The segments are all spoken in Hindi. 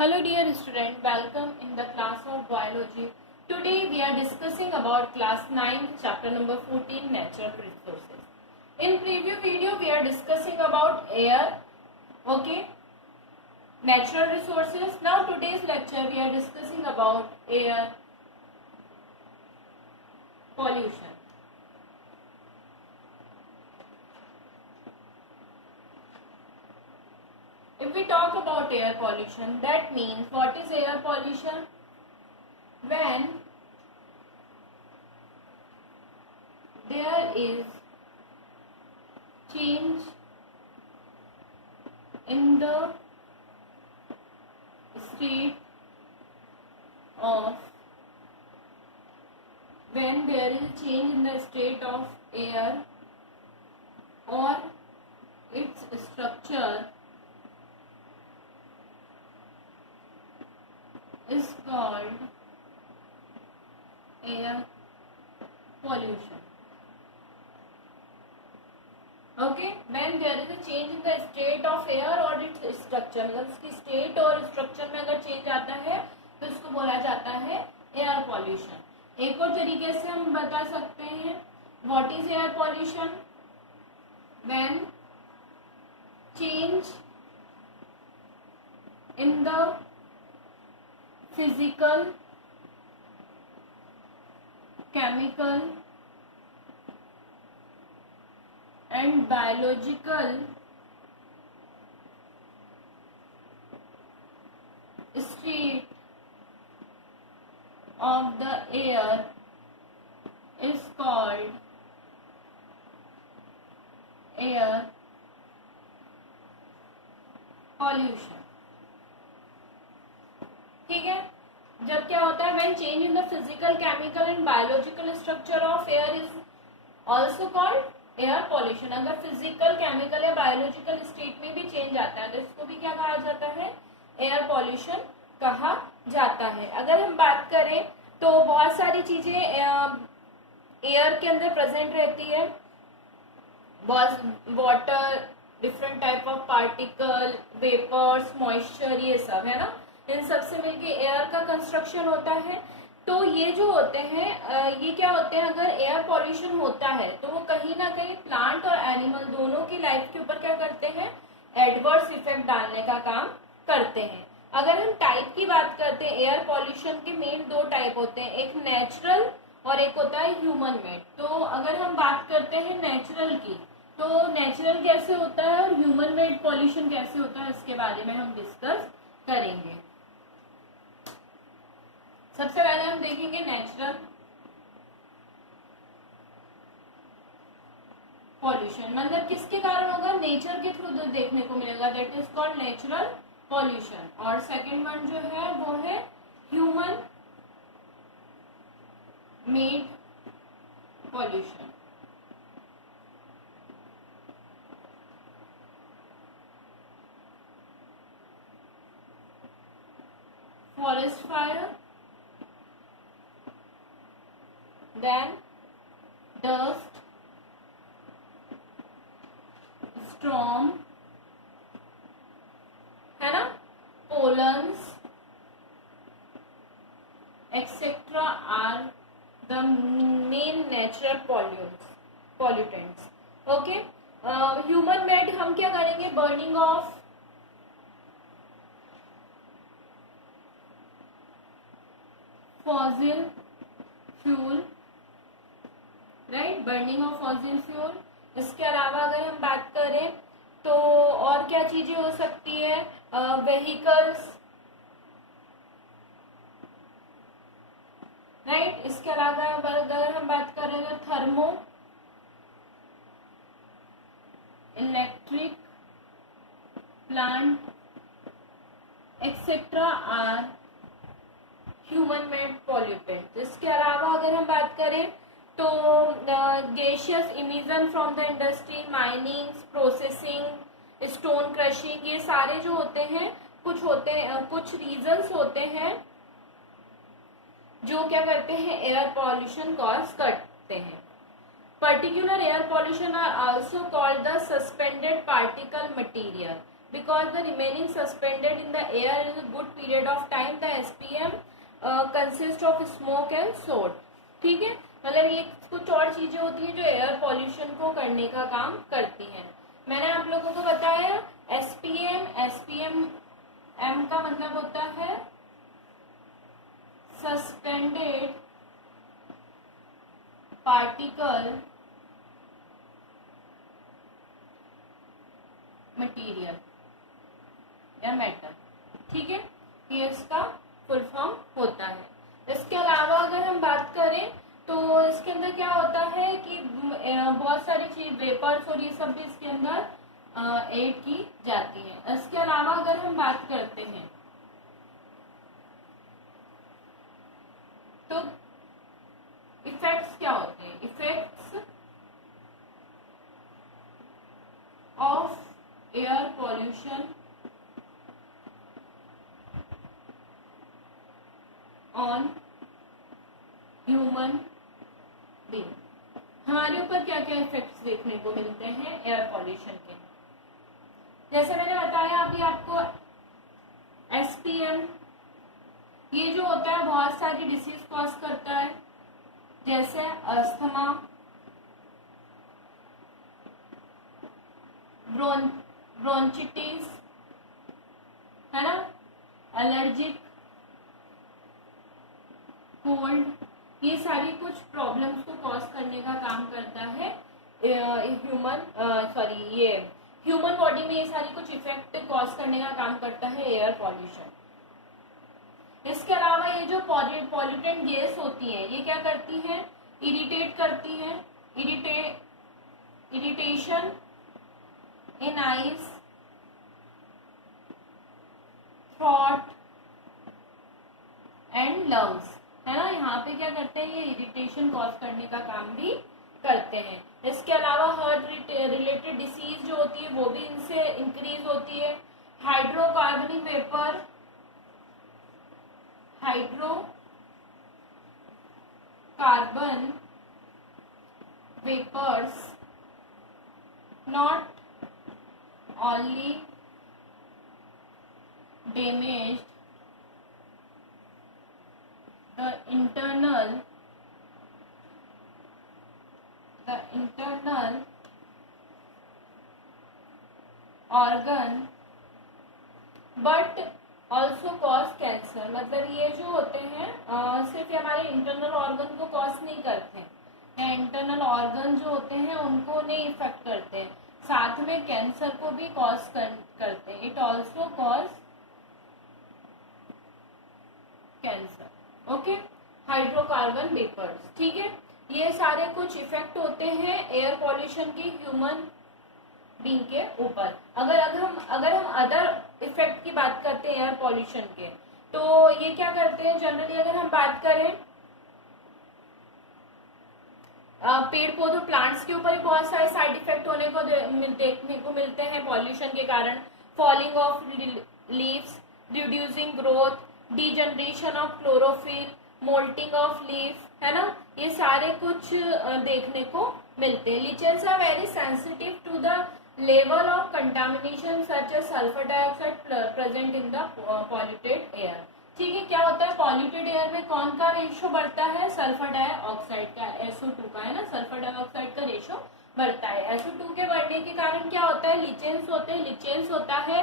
Hello dear student, welcome in the class of biology. Today we are discussing about class 9 chapter number 14 natural resources. In preview video we are discussing about air, okay, natural resources. Now today's lecture we are discussing about air pollution. If we talk about air pollution, that means what is air pollution? When there is change in the state of air or its structure is called air pollution. Okay, when there is a change in the state of air or its structure, मतलब इसकी state और structure में अगर change आता है तो इसको बोला जाता है air pollution. एक और तरीके से हम बता सकते हैं what is air pollution? When change in the physical, chemical and biological state of the air is called air pollution. ठीक है, जब क्या होता है when change in the physical, chemical and biological structure of air is also called air pollution. अगर फिजिकल, केमिकल या बायोलॉजिकल स्टेट में भी चेंज आता है तो इसको भी क्या कहा जाता है? एयर पॉल्यूशन कहा जाता है. अगर हम बात करें तो बहुत सारी चीजें एयर के अंदर प्रेजेंट रहती है. Water, different type of particle, vapours, moisture, ये सब है ना, इन सब से मिलके एयर का कंस्ट्रक्शन होता है. तो ये जो होते हैं ये क्या होते हैं, अगर एयर पॉल्यूशन होता है तो वो कहीं ना कहीं प्लांट और एनिमल दोनों की लाइफ के ऊपर क्या करते हैं? एडवर्स इफेक्ट डालने का काम करते हैं. अगर हम टाइप की बात करते हैं, एयर पॉल्यूशन के मेन दो टाइप होते हैं, एक नेचुरल और एक होता है ह्यूमन मेड. तो अगर हम बात करते हैं नेचुरल की, तो नेचुरल कैसे होता है और ह्यूमन मेड पॉल्यूशन कैसे होता है, इसके बारे में हम डिस्कस करेंगे. सबसे पहले हम देखेंगे नेचुरल पॉल्यूशन, मतलब किसके कारण होगा? नेचर के थ्रू देखने को मिलेगा, that is called natural pollution. और सेकंड वन जो है वो है human made pollution. Forest fire, then dust, storm, है ना, pollens, etc. are the main natural pollutants. Okay, human made हम क्या करेंगे? burning of fossil fuel, right, burning of fossil fuel. इसके अलावा अगर हम बात करें तो और क्या चीजें हो सकती है? Vehicles, right. इसके अलावा अगर हम बात करें तो thermo electric plant etcetera are human made pollutant. इसके अलावा अगर हम बात करें तो gaseous emission from the industry, mining, processing, stone crushing, ये सारे जो होते हैं कुछ रीजंस होते हैं जो क्या करते हैं? एयर पॉल्यूशन कॉज करते हैं. Particular air pollution are also called the suspended particle material. because the remaining suspended in the air in a good period of time. The SPM consists of smoke and soot. ठीक है, मतलब ये कुछ और चीजें होती हैं जो एयर पॉल्यूशन को करने का काम करती हैं. मैंने आप लोगों को बताया एसपीएम एम का मतलब होता है सस्पेंडेड पार्टिकल मटेरियल या मेटल. ठीक है, ये इसका फुल फॉर्म होता है. इसके अलावा अगर हम बात करें तो इसके अंदर क्या होता है कि बहुत सारी चीज वेपर्स और ये सब भी इसके अंदर ऐड की जाती है. इसके अलावा अगर हम बात करते हैं तो इफेक्ट्स क्या होते हैं. Effects of air pollution on human being. हमारे ऊपर क्या क्या इफेक्ट्स देखने को मिलते हैं एयर पॉल्यूशन के. जैसे मैंने बताया अभी आपको एसपीएम, ये जो होता है बहुत सारी डिसीज कॉज करता है, जैसे अस्थमा, ब्रोंचिटिस, है ना, एलर्जिक, कोल्ड. ये सारी कुछ प्रॉब्लम्स को कॉज करने का काम करता है ह्यूमन बॉडी में. ये सारी कुछ इफेक्ट कॉज करने का काम करता है एयर पॉल्यूशन. इसके अलावा ये जो पॉल्यूटेंट गैस होती हैं ये क्या करती हैं, इरिटेट करती हैं. Irritation in eyes, throat and lungs, है ना. यहाँ पे क्या करते हैं, ये इरिटेशन कॉज करने का काम भी करते हैं. इसके अलावा हार्ट रिलेटेड डिसीज जो होती है वो भी इनसे इंक्रीज होती है. Hydrocarbonic vapours not only damaged the internal organ but also cause cancer. मतलब ये जो होते हैं सिर्फ हमारे इंटरनल ऑर्गन को कॉज नहीं करते हैं, इंटरनल ऑर्गन जो होते हैं उनको नहीं इफेक्ट करते हैं, साथ में कैंसर को भी कॉज करते हैं. It also cause cancer. Okay, hydrocarbon vapours. ठीक है, ये सारे कुछ इफेक्ट होते हैं एयर पॉल्यूशन की ह्यूमन बीइंग के ऊपर. अगर हम अदर इफेक्ट की बात करते हैं एयर पॉल्यूशन के, तो ये क्या करते हैं जनरली. अगर हम बात करें पेड़ पौधों प्लांट्स के ऊपर भी बहुत सारे साइड इफेक्ट होने को देखने को मिलते हैं पॉल्यूशन के कारण. Falling of leaves, reducing growth, degeneration of chlorophyll, moulting of leaf, है ना. ये सारे कुछ देखने को मिलते हैं. Lichens are very sensitive to the level of contamination such as sulphur dioxide present in the polluted air. ठीक है, क्या होता है पॉल्यूटेड एयर में कौन का रेशियो बढ़ता है, सल्फर डाइऑक्साइड का, SO2 का, है ना. सल्फर डाइऑक्साइड का रेशियो बढ़ता है. SO2 के बढ़ने के कारण क्या होता है, लिचेंस होते हैं. लिचेंस होता है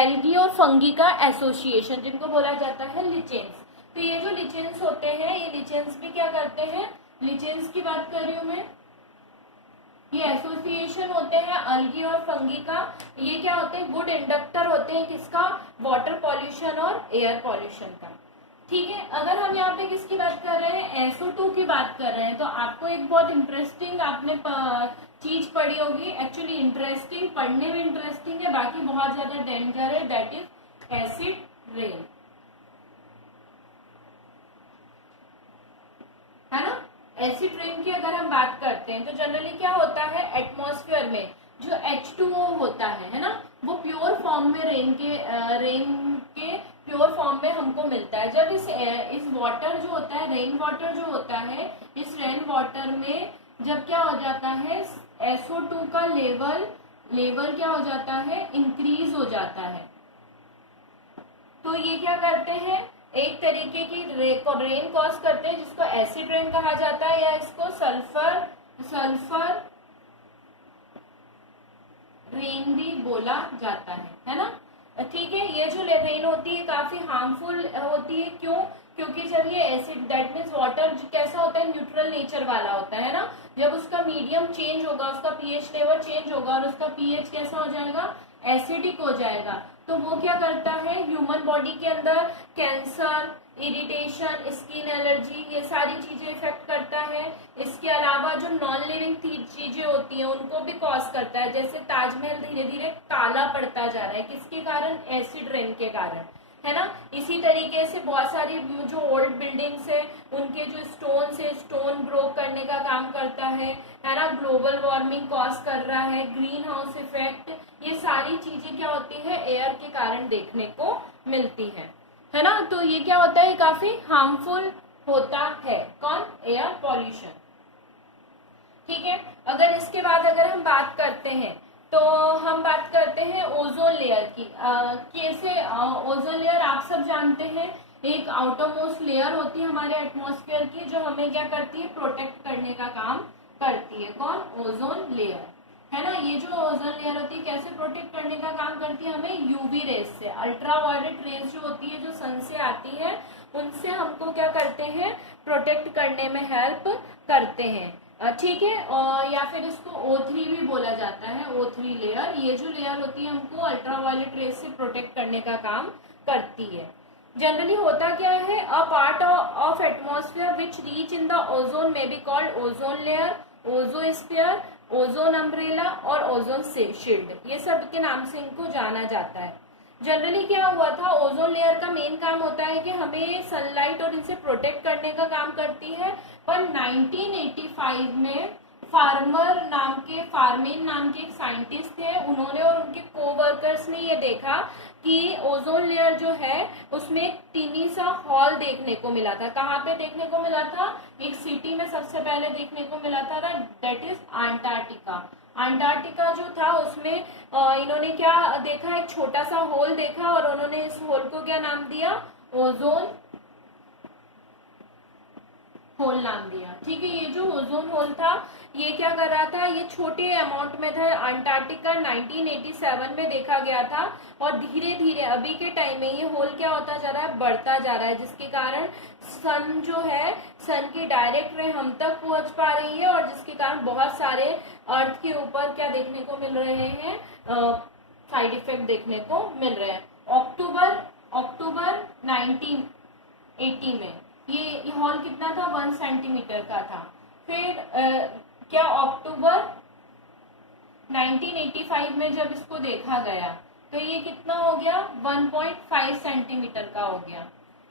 एल्गी और फंगी का एसोसिएशन, जिनको बोला जाता है लिचेंस. तो ये जो लिचेंस होते हैं, ये लिचेंस भी क्या करते हैं, लिचेंस की बात कर रही हूँ मैं, ये एसोसिएशन होते हैं अल्गी और फंगी का. ये क्या होते हैं, गुड इंडक्टर होते हैं किसका, वाटर पॉल्यूशन और एयर पॉल्यूशन का. ठीक है, अगर हम यहाँ पे किसकी बात कर रहे हैं, SO2 की बात कर रहे हैं, तो आपको एक बहुत इंटरेस्टिंग आपने चीज पढ़ी होगी. एक्चुअली इंटरेस्टिंग, पढ़ने में इंटरेस्टिंग है, बाकी बहुत ज्यादा डेंजर है. दैट इज एसिड रेन, है ना. एसिड रेन की अगर हम बात करते हैं तो जनरली क्या होता है, एटमॉस्फेयर में जो H2O होता है ना, वो प्योर फॉर्म में रेन के प्योर फॉर्म में हमको मिलता है. जब इस वाटर जो होता है, रेन वाटर जो होता है, इस रेन वाटर में जब क्या हो जाता है, SO2 का लेवल लेवल क्या हो जाता है, इंक्रीज हो जाता है। तो ये क्या करते हैं, एक तरीके की रेन कॉज करते हैं जिसको एसिड रेन कहा जाता है, या इसको सल्फर रेन भी बोला जाता है ना। ठीक है, ये जो रेन होती है काफी हार्मफुल होती है। क्यों? क्योंकि जब ये एसिड, दैट मीन्स वाटर कैसा होता है, न्यूट्रल नेचर वाला होता है ना। जब उसका मीडियम चेंज होगा, उसका पीएच लेवल चेंज होगा और उसका पीएच कैसा हो जाएगा, एसिडिक हो जाएगा, तो वो क्या करता है, ह्यूमन बॉडी के अंदर कैंसर, इरिटेशन, स्किन एलर्जी, ये सारी चीजें इफेक्ट करता है। इसके अलावा जो नॉन लिविंग चीजें होती हैं उनको भी कॉज करता है। जैसे ताजमहल धीरे धीरे काला पड़ता जा रहा है, किसके कारण, एसिड रेन के कारण, है ना। इसी तरीके से बहुत सारी जो ओल्ड बिल्डिंग्स है उनके जो स्टोन है, स्टोन ब्रोक करने का काम करता है ना। ग्लोबल वार्मिंग कॉज कर रहा है, ग्रीन हाउस इफेक्ट, ये सारी चीजें क्या होती है, एयर के कारण देखने को मिलती है ना। तो ये क्या होता है, काफी हार्मफुल होता है, कौन, एयर पॉल्यूशन। ठीक है, अगर इसके बाद अगर हम बात करते हैं तो हम बात करते हैं ओजोन लेयर की। कैसे ओजोन लेयर आप सब जानते हैं, एक आउटरमोस्ट लेयर होती है हमारे एटमॉस्फेयर की जो हमें क्या करती है, प्रोटेक्ट करने का काम करती है, कौन, ओजोन लेयर, है ना। ये जो ओजोन लेयर होती है कैसे प्रोटेक्ट करने का काम करती है, हमें यूवी रेज से, अल्ट्रावायलेट रेज जो होती है जो सन से आती है उनसे हमको क्या करते हैं, प्रोटेक्ट करने में हेल्प करते हैं। ठीक है, और या फिर इसको O3 भी बोला जाता है, O3 लेयर। ये जो लेयर होती है हमको अल्ट्रावायलेट रेज से प्रोटेक्ट करने का काम करती है। जनरली होता क्या है, a part of atmosphere which reach in the ozone में be called ozone layer, ozonosphere, ozone umbrella और ओजोन शील्ड, ये सब के नाम से इनको जाना जाता है। जनरली क्या हुआ था, ओजोन लेयर का मेन काम होता है कि हमें सनलाइट और इनसे प्रोटेक्ट करने का काम करती है। पर 1985 में फार्मेन नाम के एक साइंटिस्ट थे, उन्होंने और उनके कोवर्कर्स ने ये देखा कि ओजोन लेयर जो है उसमें एक टीनी सा हॉल देखने को मिला था। कहाँ पे देखने को मिला था, एक सिटी में सबसे पहले देखने को मिला था, दैट इज अंटार्कटिका। अंटार्कटिका जो था उसमें इन्होंने क्या देखा, एक छोटा सा होल देखा और उन्होंने इस होल को क्या नाम दिया, ओजोन होल नाम दिया। ठीक है, ये जो ओजोन होल था ये क्या कर रहा था, ये छोटे अमाउंट में था। अंटार्कटिका 1987 में देखा गया था और धीरे धीरे अभी के टाइम में ये होल क्या होता जा रहा है, बढ़ता जा रहा है, जिसके कारण सन जो है, सन की डायरेक्ट रे हम तक पहुंच पा रही है और जिसके कारण बहुत सारे अर्थ के ऊपर क्या देखने को मिल रहे हैं, साइड इफेक्ट देखने को मिल रहे हैं। अक्टूबर 1980 में ये हॉल कितना था, 1 सेंटीमीटर का था। फिर क्या अक्टूबर 1985 में जब इसको देखा गया तो ये कितना हो गया, 1.5 सेंटीमीटर का हो गया।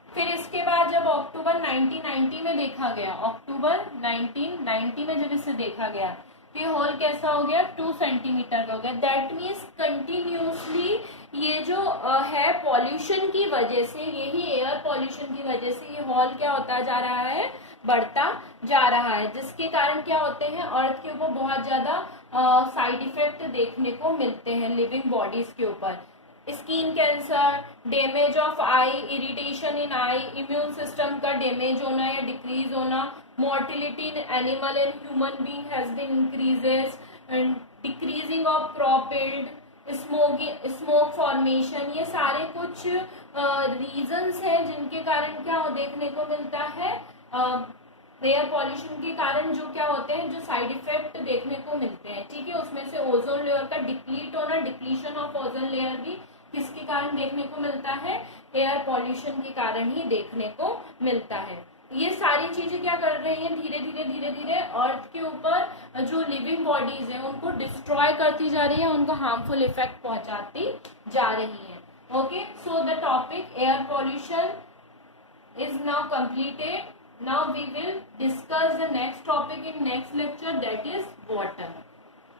फिर इसके बाद जब अक्टूबर 1990 में देखा गया, अक्टूबर 1990 में जब इसे देखा गया तो ये हॉल कैसा हो गया, 2 सेंटीमीटर का हो गया। दैट मीन्स कंटिन्यूसली ये जो है पॉल्यूशन की वजह से, यही एयर पॉल्यूशन की वजह से ये हॉल क्या होता जा रहा है, बढ़ता जा रहा है, जिसके कारण क्या होते हैं, अर्थ के ऊपर बहुत ज्यादा साइड इफेक्ट देखने को मिलते हैं लिविंग बॉडीज के ऊपर। Skin cancer, damage of eye, irritation in eye, immune system का डैमेज होना या डिक्रीज होना, mortality in animal and human being has been increases, and decreasing of crop yield, smoke formation, ये सारे कुछ रीजंस हैं जिनके कारण क्या देखने को मिलता है, एयर पॉल्यूशन के कारण जो क्या होते हैं, जो साइड इफेक्ट देखने को मिलते हैं। ठीक है, उसमें से ओजोन लेयर का डिप्लीट होना, डिप्लीशन ऑफ ओजोन लेयर भी किसके कारण देखने को मिलता है, एयर पॉल्यूशन के कारण ही देखने को मिलता है। ये सारी चीजें क्या कर रही हैं, धीरे धीरे अर्थ के ऊपर जो लिविंग बॉडीज है उनको डिस्ट्रॉय करती जा रही है, उनको हार्मफुल इफेक्ट पहुंचाती जा रही है। Okay, so the topic air pollution is now completed. Now we will discuss the next topic in next lecture, that is water.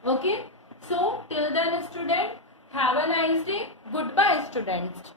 Okay, so till then student, have a nice day. Goodbye students.